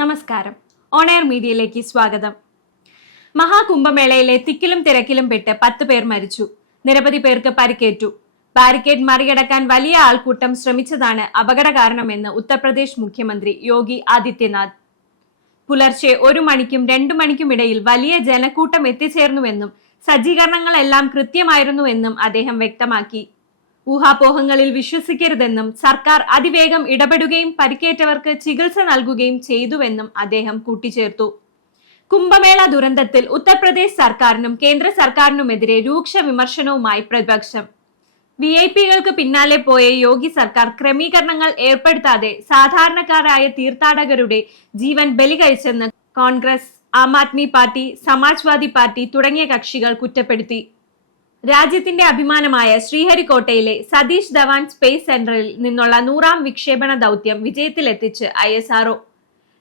നമസ്കാരം. ഓണയർ മീഡിയയിലേക്ക് സ്വാഗതം. മഹാകുംഭമേളയിലെ തിക്കിലും തിരക്കിലും പെട്ട് പത്ത് പേർ മരിച്ചു. നിരവധി പേർക്ക് പരിക്കേറ്റു. ബാരിക്കേഡ് മറികടക്കാൻ വലിയ ആൾക്കൂട്ടം ശ്രമിച്ചതാണ് അപകട കാരണമെന്ന് ഉത്തർപ്രദേശ് മുഖ്യമന്ത്രി യോഗി ആദിത്യനാഥ്. പുലർച്ചെ ഒരു മണിക്കും രണ്ടു മണിക്കും ഇടയിൽ വലിയ ജനക്കൂട്ടം എത്തിച്ചേർന്നുവെന്നും സജ്ജീകരണങ്ങളെല്ലാം കൃത്യമായിരുന്നുവെന്നും അദ്ദേഹം വ്യക്തമാക്കി. ഊഹാപോഹങ്ങളിൽ വിശ്വസിക്കരുതെന്നും സർക്കാർ അതിവേഗം ഇടപെടുകയും പരിക്കേറ്റവർക്ക് ചികിത്സ നൽകുകയും ചെയ്തുവെന്നും അദ്ദേഹം കൂട്ടിച്ചേർത്തു. കുംഭമേള ദുരന്തത്തിൽ ഉത്തർപ്രദേശ് സർക്കാരിനും കേന്ദ്ര സർക്കാരിനുമെതിരെ രൂക്ഷ വിമർശനവുമായി പ്രതിപക്ഷം. വി ഐ പികൾക്ക് പിന്നാലെ പോയ യോഗി സർക്കാർ ക്രമീകരണങ്ങൾ ഏർപ്പെടുത്താതെ സാധാരണക്കാരായ തീർത്ഥാടകരുടെ ജീവൻ ബലികഴിച്ചെന്ന് കോൺഗ്രസ് ആം ആദ്മി പാർട്ടി സമാജ്വാദി പാർട്ടി തുടങ്ങിയ കക്ഷികൾ കുറ്റപ്പെടുത്തി. രാജ്യത്തിന്റെ അഭിമാനമായ ശ്രീഹരിക്കോട്ടയിലെ സതീഷ് ധവാൻ സ്പേസ് സെന്ററിൽ നിന്നുള്ള നൂറാം വിക്ഷേപണ ദൗത്യം വിജയത്തിലെത്തിച്ച് ഐ എസ് ആർഒ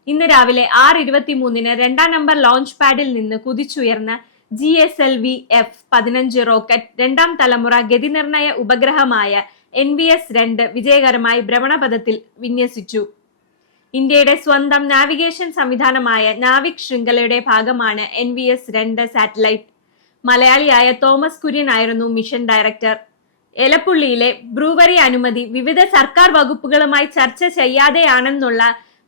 ഇന്ന് രാവിലെ ആറ് ഇരുപത്തിമൂന്നിന് രണ്ടാം നമ്പർ ലോഞ്ച് പാഡിൽ നിന്ന് കുതിച്ചുയർന്ന G S L V F പതിനഞ്ച് റോക്കറ്റ് രണ്ടാം തലമുറ ഗതി നിർണയ ഉപഗ്രഹമായ എൻ വി എസ് രണ്ട് വിജയകരമായി ഭ്രമണപഥത്തിൽ വിന്യസിച്ചു. ഇന്ത്യയുടെ സ്വന്തം നാവിഗേഷൻ സംവിധാനമായ നാവിക് ശൃംഖലയുടെ ഭാഗമാണ് എൻ വി എസ് രണ്ട് സാറ്റലൈറ്റ്. മലയാളിയായ തോമസ് കുര്യൻ ആയിരുന്നു മിഷൻ ഡയറക്ടർ. എലപ്പുള്ളിയിലെ ബ്രൂവറി അനുമതി വിവിധ സർക്കാർ വകുപ്പുകളുമായി ചർച്ച ചെയ്യാതെയാണെന്നുള്ള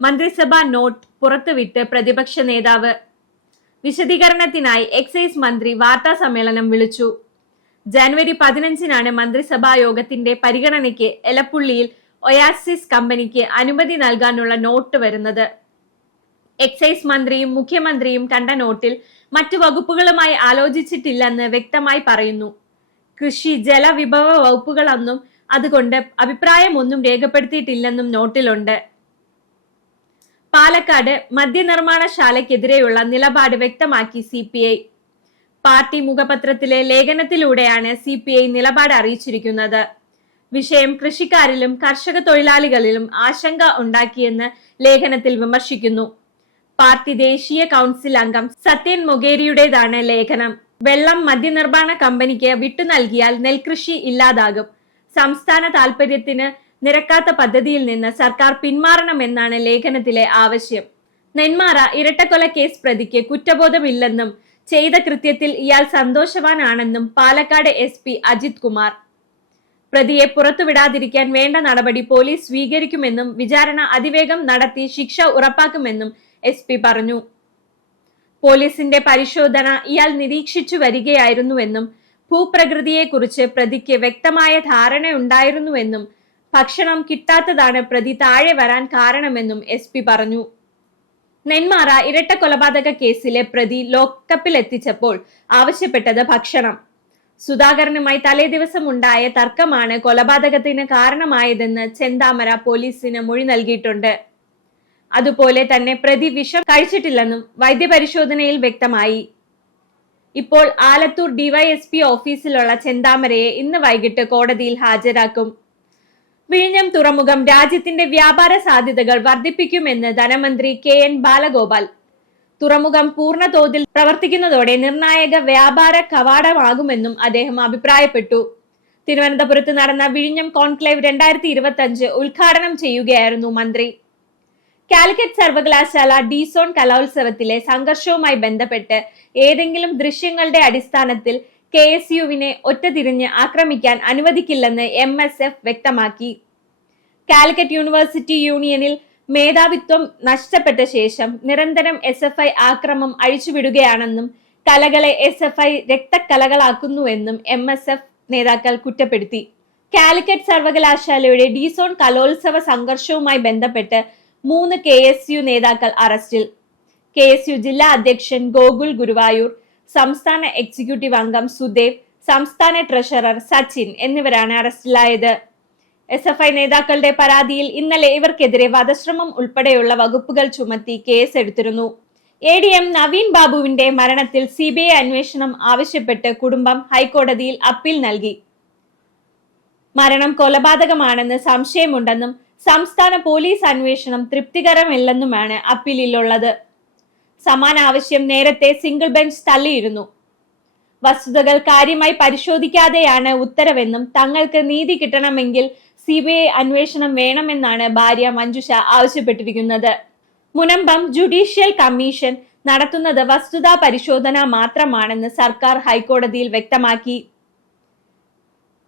മന്ത്രിസഭാ നോട്ട് പുറത്തുവിട്ട് പ്രതിപക്ഷ നേതാവ്. വിശദീകരണത്തിനായി എക്സൈസ് മന്ത്രി വാർത്താ സമ്മേളനം വിളിച്ചു. ജനുവരി പതിനഞ്ചിനാണ് മന്ത്രിസഭാ യോഗത്തിന്റെ പരിഗണനയ്ക്ക് എലപ്പുള്ളിയിൽ ഒയാസിസ് കമ്പനിക്ക് അനുമതി നൽകാനുള്ള നോട്ട് വരുന്നത്. എക്സൈസ് മന്ത്രിയും മുഖ്യമന്ത്രിയും കണ്ട നോട്ടിൽ മറ്റു വകുപ്പുകളുമായി ആലോചിച്ചിട്ടില്ലെന്ന് വ്യക്തമായി പറയുന്നു. കൃഷി ജലവിഭവ വകുപ്പുകളൊന്നും അതുകൊണ്ട് അഭിപ്രായമൊന്നും രേഖപ്പെടുത്തിയിട്ടില്ലെന്നും നോട്ടിലുണ്ട്. പാലക്കാട് മദ്യനിർമ്മാണശാലയ്ക്കെതിരെയുള്ള നിലപാട് വ്യക്തമാക്കി സി പി ഐ. പാർട്ടി മുഖപത്രത്തിലെ ലേഖനത്തിലൂടെയാണ് സി പി ഐ നിലപാട് അറിയിച്ചിരിക്കുന്നത്. വിഷയം കൃഷിക്കാരിലും കർഷക തൊഴിലാളികളിലും ആശങ്ക ഉണ്ടാക്കിയെന്ന് ലേഖനത്തിൽ വിമർശിക്കുന്നു. പാർട്ടി ദേശീയ കൗൺസിൽ അംഗം സത്യൻ മൊഗേരിയുടേതാണ് ലേഖനം. വെള്ളം മദ്യനിർമ്മാണ കമ്പനിക്ക് വിട്ടു നൽകിയാൽ നെൽകൃഷി ഇല്ലാതാകും. സംസ്ഥാന താൽപര്യത്തിന് നിരക്കാത്ത പദ്ധതിയിൽ നിന്ന് സർക്കാർ പിന്മാറണമെന്നാണ് ലേഖനത്തിലെ ആവശ്യം. നെന്മാറ ഇരട്ടക്കൊല കേസ് പ്രതിക്ക് കുറ്റബോധമില്ലെന്നും ചെയ്ത കൃത്യത്തിൽ ഇയാൾ സന്തോഷവാനാണെന്നും പാലക്കാട് എസ് പി അജിത് കുമാർ. പ്രതിയെ പുറത്തുവിടാതിരിക്കാൻ വേണ്ട നടപടി പോലീസ് സ്വീകരിക്കുമെന്നും വിചാരണ അതിവേഗം നടത്തി ശിക്ഷ ഉറപ്പാക്കുമെന്നും എസ് പി പറഞ്ഞു. പോലീസിന്റെ പരിശോധന ഇയാൾ നിരീക്ഷിച്ചു വരികയായിരുന്നുവെന്നും ഭൂപ്രകൃതിയെക്കുറിച്ച് പ്രതിക്ക് വ്യക്തമായ ധാരണയുണ്ടായിരുന്നുവെന്നും ഭക്ഷണം കിട്ടാത്തതാണ് പ്രതി താഴെ വരാൻ കാരണമെന്നും എസ് പി പറഞ്ഞു. നെന്മാറ ഇരട്ട കൊലപാതക കേസിലെ പ്രതി ലോക്കപ്പിൽ എത്തിച്ചപ്പോൾ ആവശ്യപ്പെട്ടത് ഭക്ഷണം. സുധാകരനുമായി തലേ ദിവസം ഉണ്ടായ തർക്കമാണ് കൊലപാതകത്തിന് കാരണമായതെന്ന് ചെന്താമര പോലീസിന് മൊഴി നൽകിയിട്ടുണ്ട്. അതുപോലെ തന്നെ പ്രതി വിഷം കഴിച്ചിട്ടില്ലെന്നും വൈദ്യപരിശോധനയിൽ വ്യക്തമായി. ഇപ്പോൾ ആലത്തൂർ ഡിവൈഎസ്പി ഓഫീസിലുള്ള ചെന്താമരയെ ഇന്ന് വൈകിട്ട് കോടതിയിൽ ഹാജരാക്കും. വിഴിഞ്ഞം തുറമുഖം രാജ്യത്തിന്റെ വ്യാപാര സാധ്യതകൾ വർദ്ധിപ്പിക്കുമെന്ന് ധനമന്ത്രി കെ എൻ ബാലഗോപാൽ. തുറമുഖം പൂർണ തോതിൽ പ്രവർത്തിക്കുന്നതോടെ നിർണായക വ്യാപാര കവാടമാകുമെന്നും അദ്ദേഹം അഭിപ്രായപ്പെട്ടു. തിരുവനന്തപുരത്ത് നടന്ന വിഴിഞ്ഞം കോൺക്ലേവ് രണ്ടായിരത്തി ഇരുപത്തി ഉദ്ഘാടനം ചെയ്യുകയായിരുന്നു മന്ത്രി. കാലിക്കറ്റ് സർവകലാശാല ഡിസോൺ കലോത്സവത്തിലെ സംഘർഷവുമായി ബന്ധപ്പെട്ട് ഏതെങ്കിലും ദൃശ്യങ്ങളുടെ അടിസ്ഥാനത്തിൽ കെ എസ് യുവിനെ ഒറ്റതിരിഞ്ഞ് ആക്രമിക്കാൻ അനുവദിക്കില്ലെന്ന് എം എസ് എഫ് വ്യക്തമാക്കി. കാലിക്കറ്റ് യൂണിവേഴ്സിറ്റി യൂണിയനിൽ മേധാവിത്വം നഷ്ടപ്പെട്ട ശേഷം നിരന്തരം എസ് എഫ് ഐ ആക്രമം അഴിച്ചുവിടുകയാണെന്നും കലകളെ എസ് എഫ് ഐ രക്തക്കലകളാക്കുന്നുവെന്നും എം എസ് എഫ് നേതാക്കൾ കുറ്റപ്പെടുത്തി. കാലിക്കറ്റ് സർവകലാശാലയുടെ ഡിസോൺ കലോത്സവ സംഘർഷവുമായി ബന്ധപ്പെട്ട് മൂന്ന് കെ എസ് യു നേതാക്കൾ അറസ്റ്റിൽ. കെ എസ് യു ജില്ലാ അധ്യക്ഷൻ ഗോകുൽ ഗുരുവായൂർ സംസ്ഥാന എക്സിക്യൂട്ടീവ് അംഗം സുദേവ് സംസ്ഥാന ട്രഷറർ സച്ചിൻ എന്നിവരാണ് അറസ്റ്റിലായത്. എസ് എഫ് ഐ നേതാക്കളുടെ പരാതിയിൽ ഇന്നലെ ഇവർക്കെതിരെ വധശ്രമം ഉൾപ്പെടെയുള്ള വകുപ്പുകൾ ചുമത്തി കേസ് എടുത്തിരുന്നു. എ ഡി എം നവീൻ ബാബുവിന്റെ മരണത്തിൽ സി ബി ഐ അന്വേഷണം ആവശ്യപ്പെട്ട് കുടുംബം ഹൈക്കോടതിയിൽ അപ്പീൽ നൽകി. മരണം കൊലപാതകമാണെന്ന് സംശയമുണ്ടെന്നും സംസ്ഥാന പോലീസ് അന്വേഷണം തൃപ്തികരമല്ലെന്നുമാണ് അപ്പീലിലുള്ളത്. സമാന ആവശ്യം നേരത്തെ സിംഗിൾ ബെഞ്ച് തള്ളിയിരുന്നു. വസ്തുതകൾ കാര്യമായി പരിശോധിക്കാതെയാണ് ഉത്തരവെന്നും തങ്ങൾക്ക് നീതി കിട്ടണമെങ്കിൽ സി ബി ഐ അന്വേഷണം വേണമെന്നാണ് ഭാര്യ മഞ്ജുഷ ആവശ്യപ്പെട്ടിരിക്കുന്നത്. മുനമ്പം ജുഡീഷ്യൽ കമ്മീഷൻ നടത്തുന്നത് വസ്തുതാ പരിശോധന മാത്രമാണെന്ന് സർക്കാർ ഹൈക്കോടതിയിൽ വ്യക്തമാക്കി.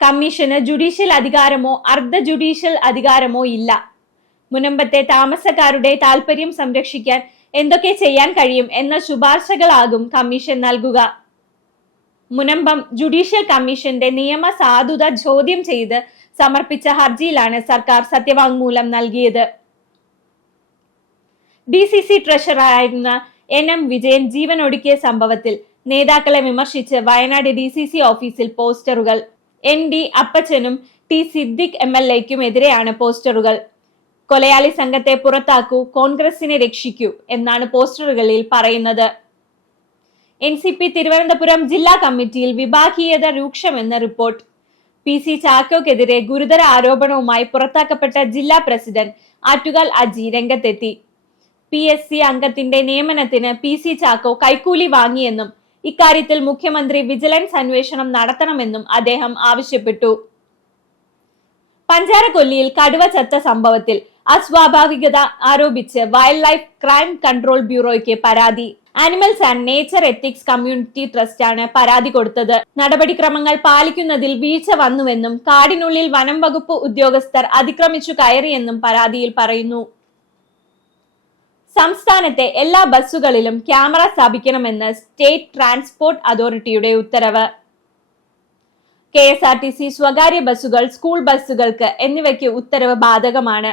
കമ്മീഷന് ജുഡീഷ്യൽ അധികാരമോ അർദ്ധ ജുഡീഷ്യൽ അധികാരമോ ഇല്ല. മുനമ്പത്തെ താമസക്കാരുടെ താല്പര്യം സംരക്ഷിക്കാൻ എന്തൊക്കെ ചെയ്യാൻ കഴിയും എന്ന ശുപാർശകളാകും കമ്മീഷൻ നൽകുക. മുനമ്പം ജുഡീഷ്യൽ കമ്മീഷന്റെ നിയമ സാധുത ചോദ്യം ചെയ്ത് സമർപ്പിച്ച ഹർജിയിലാണ് സർക്കാർ സത്യവാങ്മൂലം നൽകിയത്. ഡി സി സി ട്രഷററായിരുന്ന എൻ എം വിജയൻ ജീവനൊടുക്കിയ സംഭവത്തിൽ നേതാക്കളെ വിമർശിച്ച് വയനാട് ഡി സി സി ഓഫീസിൽ പോസ്റ്ററുകൾ എൻ ഡി അപ്പച്ചനും ടി സിദ്ദിഖ് എം എൽ എക്കും എതിരെയാണ് പോസ്റ്ററുകൾ. കൊലയാളി സംഘത്തെ പുറത്താക്കൂ കോൺഗ്രസിനെ രക്ഷിക്കൂ എന്നാണ് പോസ്റ്ററുകളിൽ പറയുന്നത്. എൻ സി പി തിരുവനന്തപുരം ജില്ലാ കമ്മിറ്റിയിൽ വിഭാഗീയത രൂക്ഷമെന്ന റിപ്പോർട്ട്. പി സി ചാക്കോക്കെതിരെ ഗുരുതര ആരോപണവുമായി പുറത്താക്കപ്പെട്ട ജില്ലാ പ്രസിഡന്റ് ആറ്റുകാൽ അജി രംഗത്തെത്തി. പി എസ് സി അംഗത്തിന്റെ നിയമനത്തിന് പി സി ചാക്കോ കൈക്കൂലി വാങ്ങിയെന്നും ഇക്കാര്യത്തിൽ മുഖ്യമന്ത്രി വിജിലൻസ് അന്വേഷണം നടത്തണമെന്നും അദ്ദേഹം ആവശ്യപ്പെട്ടു. പഞ്ചാരക്കൊല്ലിയിൽ കടുവ ചത്ത സംഭവത്തിൽ അസ്വാഭാവികത ആരോപിച്ച് വൈൽഡ് ലൈഫ് ക്രൈം കൺട്രോൾ ബ്യൂറോയ്ക്ക് പരാതി. Animals and nature ethics community trust ആണ് പരാതി കൊടുത്തത്. നടപടിക്രമങ്ങൾ പാലിക്കുന്നതിൽ വീഴ്ച വന്നുവെന്നും കാടിനുള്ളിൽ വനം വകുപ്പ് ഉദ്യോഗസ്ഥർ അതിക്രമിച്ചു കയറിയെന്നും പരാതിയിൽ പറയുന്നു. സംസ്ഥാനത്തെ എല്ലാ ബസ്സുകളിലും ക്യാമറ സ്ഥാപിക്കണമെന്ന് സ്റ്റേറ്റ് ട്രാൻസ്പോർട്ട് അതോറിറ്റിയുടെ ഉത്തരവ്. K S R T C സ്വകാര്യ ബസ്സുകൾ സ്കൂൾ ബസ്സുകൾക്ക് എന്നിവയ്ക്ക് ഉത്തരവ് ബാധകമാണ്.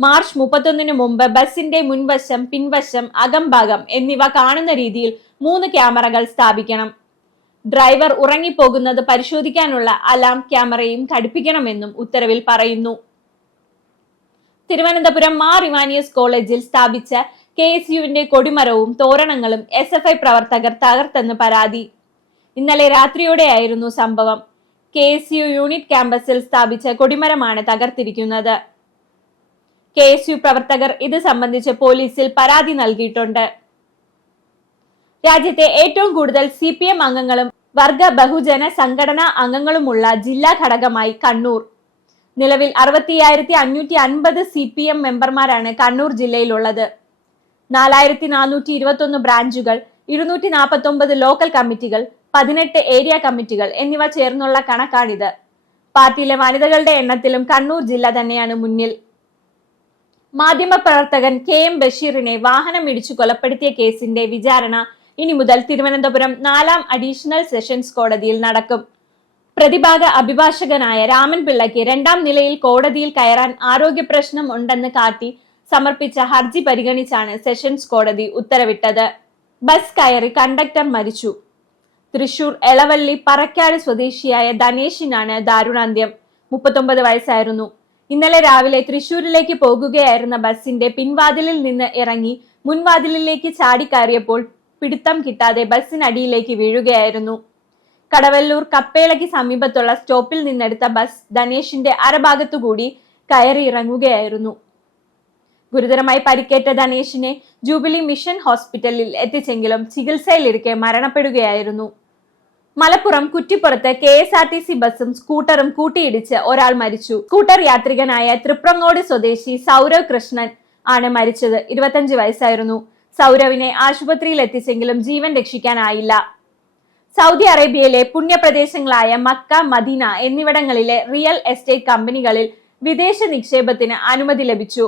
മാർച്ച് മുപ്പത്തൊന്നിന് മുമ്പ് ബസ്സിന്റെ മുൻവശം പിൻവശം അകംഭാഗം എന്നിവ കാണുന്ന രീതിയിൽ മൂന്ന് ക്യാമറകൾ സ്ഥാപിക്കണം. ഡ്രൈവർ ഉറങ്ങിപ്പോകുന്നത് പരിശോധിക്കാനുള്ള അലാം ക്യാമറയും ഘടിപ്പിക്കണമെന്നും ഉത്തരവിൽ പറയുന്നു. തിരുവനന്തപുരം മാർ ഇവാനിയസ് കോളേജിൽ സ്ഥാപിച്ച കെ എസ് യുവിന്റെ കൊടിമരവും തോരണങ്ങളും എസ് എഫ് ഐ പ്രവർത്തകർ തകർത്തെന്ന് പരാതി. ഇന്നലെ രാത്രിയോടെയായിരുന്നു സംഭവം. കെ എസ് യു യൂണിറ്റ് ക്യാമ്പസിൽ സ്ഥാപിച്ച കൊടിമരമാണ് തകർത്തിരിക്കുന്നത്. കെ എസ് യു പ്രവർത്തകർ ഇത് സംബന്ധിച്ച് പോലീസിൽ പരാതി നൽകിയിട്ടുണ്ട്. രാജ്യത്തെ ഏറ്റവും കൂടുതൽ സി പി എം അംഗങ്ങളും വർഗ ബഹുജന സംഘടനാ അംഗങ്ങളുമുള്ള ജില്ലാ ഘടകമായി കണ്ണൂർ. നിലവിൽ അറുപത്തിയായിരത്തി അഞ്ഞൂറ്റി അൻപത് സി പി എം മെമ്പർമാരാണ് കണ്ണൂർ ജില്ലയിലുള്ളത്. നാലായിരത്തി നാനൂറ്റി ഇരുപത്തൊന്ന് ബ്രാഞ്ചുകൾ ഇരുന്നൂറ്റി നാൽപ്പത്തി ഒമ്പത് ലോക്കൽ കമ്മിറ്റികൾ പതിനെട്ട് ഏരിയ കമ്മിറ്റികൾ എന്നിവ ചേർന്നുള്ള കണക്കാണിത്. പാർട്ടിയിലെ വനിതകളുടെ എണ്ണത്തിലും കണ്ണൂർ ജില്ല തന്നെയാണ് മുന്നിൽ. മാധ്യമപ്രവർത്തകൻ കെ എം ബഷീറിനെ വാഹനം ഇടിച്ചു കൊലപ്പെടുത്തിയ കേസിന്റെ വിചാരണ ഇനി മുതൽ തിരുവനന്തപുരം നാലാം അഡീഷണൽ സെഷൻസ് കോടതിയിൽ നടക്കും. പ്രതിഭാഗ അഭിഭാഷകനായ രാമൻ പിള്ളയ്ക്ക് രണ്ടാം നിലയിൽ കോടതിയിൽ കയറാൻ ആരോഗ്യ പ്രശ്നം ഉണ്ടെന്ന് കാട്ടി സമർപ്പിച്ച ഹർജി പരിഗണിച്ചാണ് സെഷൻസ് കോടതി ഉത്തരവിട്ടത്. ബസ് കയറി കണ്ടക്ടർ മരിച്ചു. തൃശൂർ എളവള്ളി പറക്കാട് സ്വദേശിയായ ധനേഷിനാണ് ദാരുണാന്ത്യം. മുപ്പത്തൊമ്പത് വയസ്സായിരുന്നു. ഇന്നലെ രാവിലെ തൃശൂരിലേക്ക് പോകുകയായിരുന്ന ബസിന്റെ പിൻവാതിലിൽ നിന്ന് ഇറങ്ങി മുൻവാതിലിലേക്ക് ചാടിക്കയറിയപ്പോൾ പിടുത്തം കിട്ടാതെ ബസ്സിനടിയിലേക്ക് വീഴുകയായിരുന്നു. കടവല്ലൂർ കപ്പേളയ്ക്ക് സമീപത്തുള്ള സ്റ്റോപ്പിൽ നിന്നെടുത്ത ബസ് ധനേഷിന്റെ അരഭാഗത്തുകൂടി കയറി ഇറങ്ങുകയായിരുന്നു. ഗുരുതരമായി പരിക്കേറ്റ ധനേഷിനെ ജൂബിലി മിഷൻ ഹോസ്പിറ്റലിൽ എത്തിച്ചെങ്കിലും ചികിത്സയിലിരിക്കെ മരണപ്പെടുകയായിരുന്നു. Malappuram കുറ്റിപ്പുറത്ത് K S R T C ബസും സ്കൂട്ടറും കൂട്ടിയിടിച്ച് ഒരാൾ മരിച്ചു. സ്കൂട്ടർ യാത്രികനായ തൃപ്രങ്ങോട് സ്വദേശി സൗരവ് കൃഷ്ണൻ ആണ് മരിച്ചത്. ഇരുപത്തഞ്ച് വയസ്സായിരുന്നു. സൗരവിനെ ആശുപത്രിയിൽ എത്തിച്ചെങ്കിലും ജീവൻ രക്ഷിക്കാനായില്ല. സൗദി അറേബ്യയിലെ പുണ്യപ്രദേശങ്ങളായ മക്ക മദീന എന്നിവിടങ്ങളിലെ റിയൽ എസ്റ്റേറ്റ് കമ്പനികളിൽ വിദേശ നിക്ഷേപത്തിന് അനുമതി ലഭിച്ചു.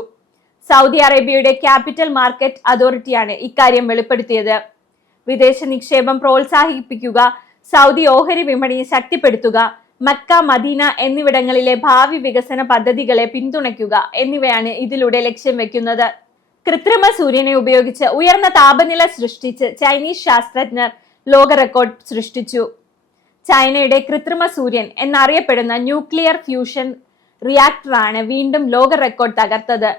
സൗദി അറേബ്യയുടെ ക്യാപിറ്റൽ മാർക്കറ്റ് അതോറിറ്റിയാണ് ഇക്കാര്യം വെളിപ്പെടുത്തിയത്. വിദേശ നിക്ഷേപം പ്രോത്സാഹിപ്പിക്കുക സൗദി ഓഹരി വിപണിയെ ശക്തിപ്പെടുത്തുക മക്ക മദീന എന്നിവിടങ്ങളിലെ ഭാവി വികസന പദ്ധതികളെ പിന്തുണയ്ക്കുക എന്നിവയാണ് ഇതിലൂടെ ലക്ഷ്യം വെക്കുന്നത്. കൃത്രിമ സൂര്യനെ ഉപയോഗിച്ച് ഉയർന്ന താപനില സൃഷ്ടിച്ച് ചൈനീസ് ശാസ്ത്രജ്ഞർ ലോക റെക്കോർഡ് സൃഷ്ടിച്ചു. ചൈനയുടെ കൃത്രിമ സൂര്യൻ എന്നറിയപ്പെടുന്ന ന്യൂക്ലിയർ ഫ്യൂഷൻ റിയാക്ടറാണ് വീണ്ടും ലോക റെക്കോർഡ് തകർത്തത്.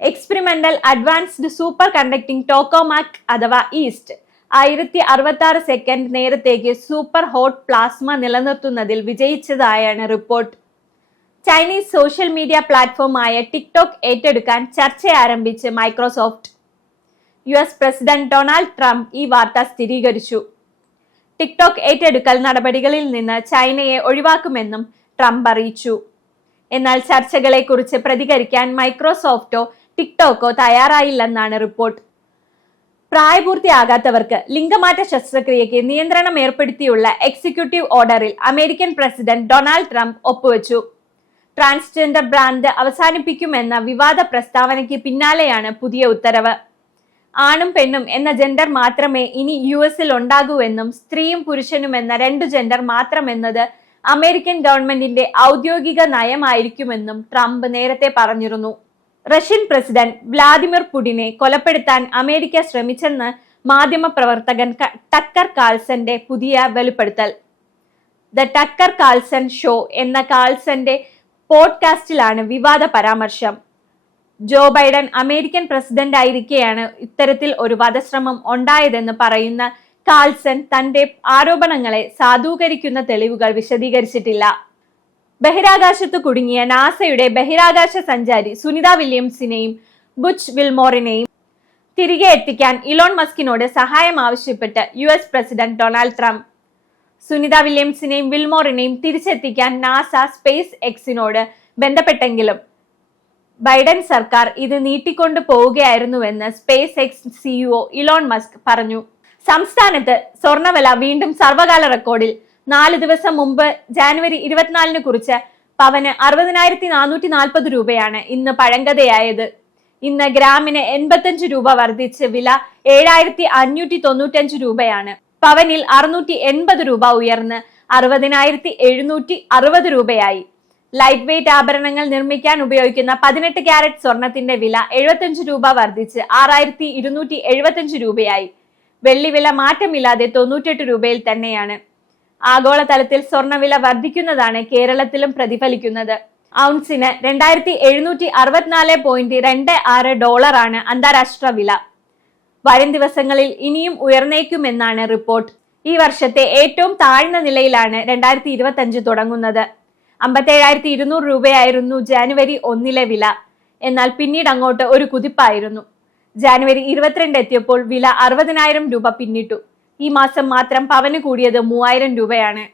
Experimental advanced superconducting tokamak അഥവാ ഈസ്റ്റ് ആയിരത്തി അറുപത്തി ആറ് സെക്കൻഡ് നേരത്തേക്ക് സൂപ്പർ ഹോട്ട് പ്ലാസ്മ നിലനിർത്തുന്നതിൽ വിജയിച്ചതായാണ് റിപ്പോർട്ട്. ചൈനീസ് സോഷ്യൽ മീഡിയ പ്ലാറ്റ്ഫോമായ ടിക്ടോക്ക് ഏറ്റെടുക്കാൻ ചർച്ച ആരംഭിച്ച് Microsoft. U S president Donald Trump ഈ വാർത്ത സ്ഥിരീകരിച്ചു. ടിക്ടോക്ക് ഏറ്റെടുക്കൽ നടപടികളിൽ നിന്ന് ചൈനയെ ഒഴിവാക്കുമെന്നും ട്രംപ് അറിയിച്ചു. എന്നാൽ ചർച്ചകളെക്കുറിച്ച് പ്രതികരിക്കാൻ മൈക്രോസോഫ്റ്റോ ടിക്ടോക്കോ തയ്യാറായില്ലെന്നാണ് റിപ്പോർട്ട്. പ്രായപൂർത്തിയാകാത്തവർക്ക് ലിംഗമാറ്റ ശസ്ത്രക്രിയയ്ക്ക് നിയന്ത്രണം ഏർപ്പെടുത്തിയുള്ള എക്സിക്യൂട്ടീവ് ഓർഡറിൽ അമേരിക്കൻ പ്രസിഡന്റ് ഡൊണാൾഡ് ട്രംപ് ഒപ്പുവെച്ചു. ട്രാൻസ്ജെൻഡർ ബ്രാൻഡ് അവസാനിപ്പിക്കുമെന്ന വിവാദ പ്രസ്താവനയ്ക്ക് പിന്നാലെയാണ് പുതിയ ഉത്തരവ്. ആണും പെണ്ണും എന്ന ജെൻഡർ മാത്രമേ ഇനി യു എസിൽ ഉണ്ടാകൂവെന്നും സ്ത്രീയും പുരുഷനും എന്ന രണ്ടു ജെൻഡർ മാത്രമെന്നത് അമേരിക്കൻ ഗവൺമെന്റിന്റെ ഔദ്യോഗിക നയമായിരിക്കുമെന്നും ട്രംപ് നേരത്തെ പറഞ്ഞിരുന്നു. റഷ്യൻ പ്രസിഡന്റ് വ്ലാദിമിർ പുടിനെ കൊലപ്പെടുത്താൻ അമേരിക്ക ശ്രമിച്ചെന്ന് മാധ്യമപ്രവർത്തകൻ പ്രവർത്തകൻ ടക്കർ കാൾസന്റെ പുതിയ വെളിപ്പെടുത്തൽ. ദ ടക്കർ കാൾസൺ ഷോ എന്ന കാൾസന്റെ പോഡ്കാസ്റ്റിലാണ് വിവാദ പരാമർശം. ജോ ബൈഡൻ അമേരിക്കൻ പ്രസിഡന്റ് ആയിരിക്കെയാണ് ഇത്തരത്തിൽ ഒരു വധശ്രമം ഉണ്ടായതെന്ന് പറയുന്ന കാൾസൺ തന്റെ ആരോപണങ്ങളെ സാധൂകരിക്കുന്ന തെളിവുകൾ വിശദീകരിച്ചിട്ടില്ല. ബഹിരാകാശത്ത് കുടുങ്ങിയ നാസയുടെ ബഹിരാകാശ സഞ്ചാരി സുനിത വില്യംസിനെയും ബുച്ച് വിൽമോറിനെയും തിരികെ എത്തിക്കാൻ ഇലോൺ മസ്കിനോട് സഹായം ആവശ്യപ്പെട്ട് U S president Donald Trump. Sunita വില്യംസിനെയും വിൽമോറിനെയും തിരിച്ചെത്തിക്കാൻ നാസ സ്പേസ് എക്സിനോട് ബന്ധപ്പെട്ടെങ്കിലും ബൈഡൻ സർക്കാർ ഇത് നീട്ടിക്കൊണ്ടു പോവുകയായിരുന്നുവെന്ന് space X CEO Elon Musk പറഞ്ഞു. സംസ്ഥാനത്ത് സ്വർണവില വീണ്ടും സർവകാല റെക്കോർഡിൽ നാല് ദിവസം മുമ്പ് ജാനുവരി ഇരുപത്തിനാലിന് കുറിച്ച് പവന് അറുപതിനായിരത്തി നാനൂറ്റി നാൽപ്പത് രൂപയാണ് ഇന്ന് പഴങ്കതയായത് ഇന്ന് ഗ്രാമിന് എൺപത്തഞ്ച് രൂപ വർദ്ധിച്ച് വില ഏഴായിരത്തി അഞ്ഞൂറ്റി തൊണ്ണൂറ്റഞ്ച് രൂപയാണ്. പവനിൽ അറുന്നൂറ്റി എൺപത് രൂപ ഉയർന്ന് അറുപതിനായിരത്തി എഴുന്നൂറ്റി അറുപത് രൂപയായി. ലൈറ്റ് വെയിറ്റ് ആഭരണങ്ങൾ നിർമ്മിക്കാൻ ഉപയോഗിക്കുന്ന പതിനെട്ട് ക്യാരറ്റ് സ്വർണത്തിന്റെ വില എഴുപത്തിയഞ്ച് രൂപ വർദ്ധിച്ച് ആറായിരത്തി ഇരുന്നൂറ്റി എഴുപത്തിയഞ്ച് രൂപയായി. വെള്ളി വില മാറ്റമില്ലാതെ തൊണ്ണൂറ്റെട്ട് രൂപയിൽ തന്നെയാണ്. ആഗോളതലത്തിൽ സ്വർണവില വർദ്ധിക്കുന്നതാണ് കേരളത്തിലും പ്രതിഫലിക്കുന്നത്. ഔൺസിന് രണ്ടായിരത്തി എഴുന്നൂറ്റി അറുപത്തിനാല് പോയിന്റ് രണ്ട് ആറ് ഡോളറാണ് അന്താരാഷ്ട്ര വില. വരും ദിവസങ്ങളിൽ ഇനിയും ഉയർന്നേക്കുമെന്നാണ് റിപ്പോർട്ട്. ഈ വർഷത്തെ ഏറ്റവും താഴ്ന്ന നിലയിലാണ് രണ്ടായിരത്തി തുടങ്ങുന്നത്. അമ്പത്തേഴായിരത്തി ഇരുന്നൂറ് രൂപയായിരുന്നു ജാനുവരി ഒന്നിലെ വില. എന്നാൽ പിന്നീട് അങ്ങോട്ട് ഒരു കുതിപ്പായിരുന്നു. ജാനുവരി ഇരുപത്തിരണ്ട് എത്തിയപ്പോൾ വില അറുപതിനായിരം രൂപ പിന്നിട്ടു. ഈ മാസം മാത്രം പവന് കൂടിയത് മൂവായിരം രൂപയാണ്.